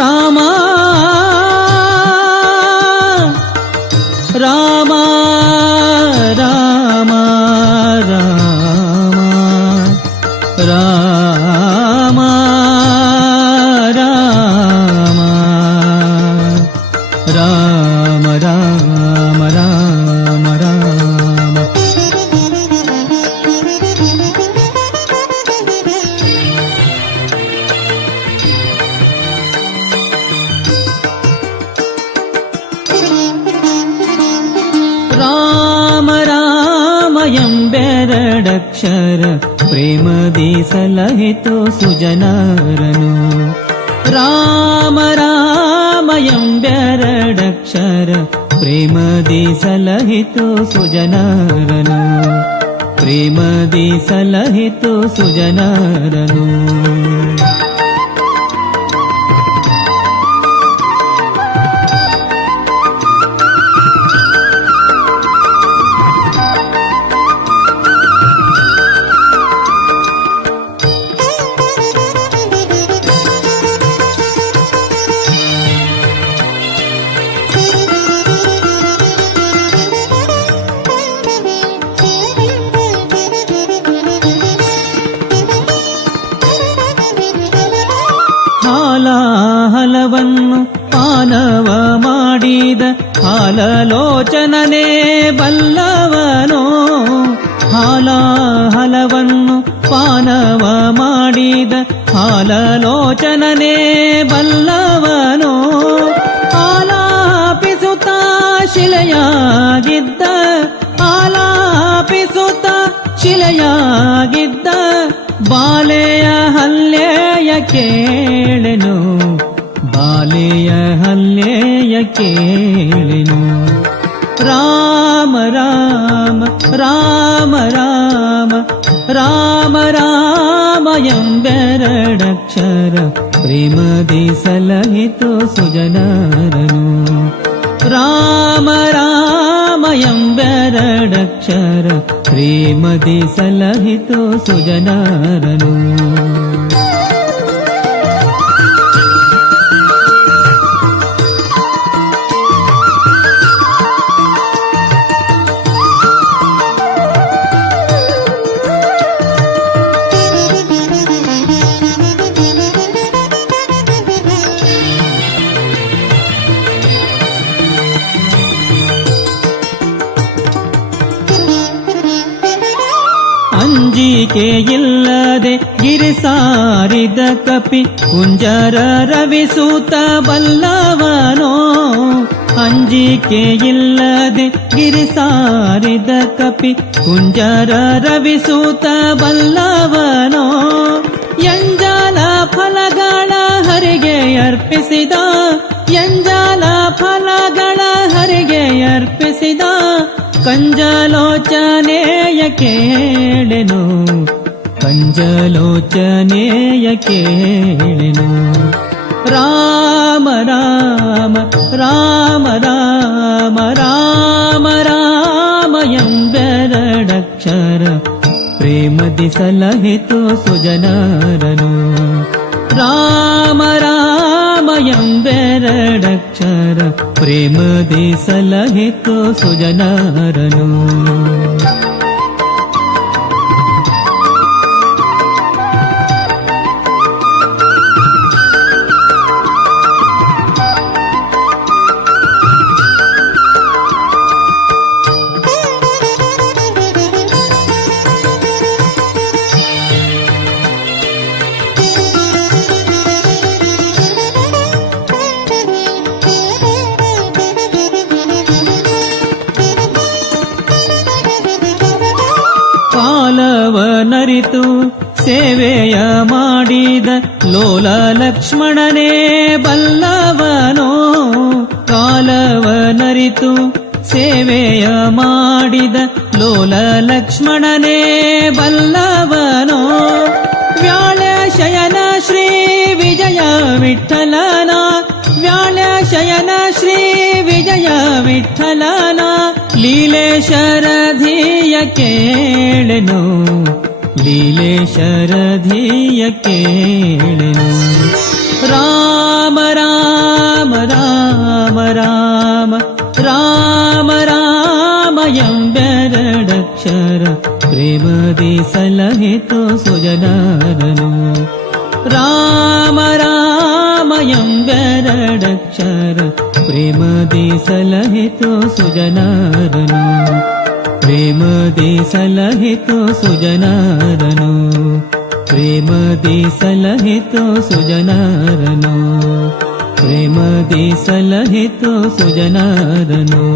ராமா अक्षर प्रेम प्रेमदि तो सुजनारनु। राम रामयं बेरडक्षर प्रेमदि सलहितु सुजनरनु। प्रेमदि सलहितु सुजनारनु। ಹಾಲಾಹಲವನ್ನು ಪಾನವ ಮಾಡಿದ ಹಾಲಲೋಚನನೇ ಬಲ್ಲವನೋ? ಹಾಲಾಹಲವನ್ನು ಪಾನವ ಮಾಡಿದ ಹಾಲಲೋಚನನೇ ಬಲ್ಲವನೋ? ಆಲಾಪಿಸುತ್ತ ಶಿಲೆಯಾಗಿದ್ದ ಆಲಾಪಿಸುತ್ತ ಶಿಲೆಯಾಗಿದ್ದ ಬಾಲೆಯ ಹಲ್ಲೆಯ ಕೇಳೆನು ಬಾಲೆಯ ಹಲ್ಲೆಯ ಕೇಳೆನು ರಾಮ ರಾಮ ರಾಮ ರಾಮ ರಾಮ ರಾಮ ಎಂಬೆರಡಕ್ಷರ ಪ್ರೇಮದಿ ಸಲಹಿತು ಸುಜನರನು ರಾಮ ರಾಮ ಮಾಯಂ ಬೆರಡಕ್ಷರ ಶ್ರೀಮತಿ ಸಲಹಿತೋ ಸುಜನಾರನು ಅಂಜಿಕೆ ಇಲ್ಲದೆ ಗಿರಿಸಾರಿದ ಕಪಿ ಕುಂಜರ ರವಿಸೂತ ಬಲ್ಲವನೋ. ಅಂಜಿಕೆಯಿಲ್ಲದೆ ಗಿರಿಸಾರಿದ ಕಪಿ ಕುಂಜರ ರವಿಸೂತ ಬಲ್ಲವನೋ. ಎಂಜಾಲ ಫಲಗಳ ಹರಿಗೆ ಅರ್ಪಿಸಿದ, ಎಂಜಾಲ ಫಲಗಳ ಹರಿಗೆ ಅರ್ಪಿಸಿದ कञ्जलोचनेयके कञ्जलोचनेयके राम राम राम राम राम रामयं व्यरणक्षर प्रेमदि सलहितु सुजनरनु। ರಾಮ ರಾಮ ಎಂಬೆರಡಕ್ಷರ ಪ್ರೇಮದಿ ಸಲಹಿತು ಸುಜನರನು ಕಾಲವನರಿತು ಸೇವೆಯ ಮಾಡಿದ ಲೋಲ ಲಕ್ಷ್ಮಣನೇ ಬಲ್ಲವನೋ ಕಾಲವನರಿತು ಸೇವೆಯ ಮಾಡಿದ ಲೋಲ ಲಕ್ಷ್ಮಣನೇ ಬಲ್ಲವನೋ. ವ್ಯಾಳ ಶಯನ ಶ್ರೀ ವಿಜಯ ವಿಠಲನ ವ್ಯಾಳ ಶಯನ ಶ್ರೀ ವಿಜಯ ವಿಠಲನ ಲೀಲೇಶರಧಿಯ ಕೇಳೆನು. लीले ीलेशरधियकेण राम राम राम राम राम रामयं व्यरडक्षर प्रेमदि प्रेमदिसलहितु सुजननु राम रामयं व्यरडक्षर प्रेमदि प्रेमदिसलहितु सुजननु प्रेमदे सलहितो सुजनारनो प्रेमदे सलहितो सुजनारनो प्रेमदे सलहितो सुजनारनो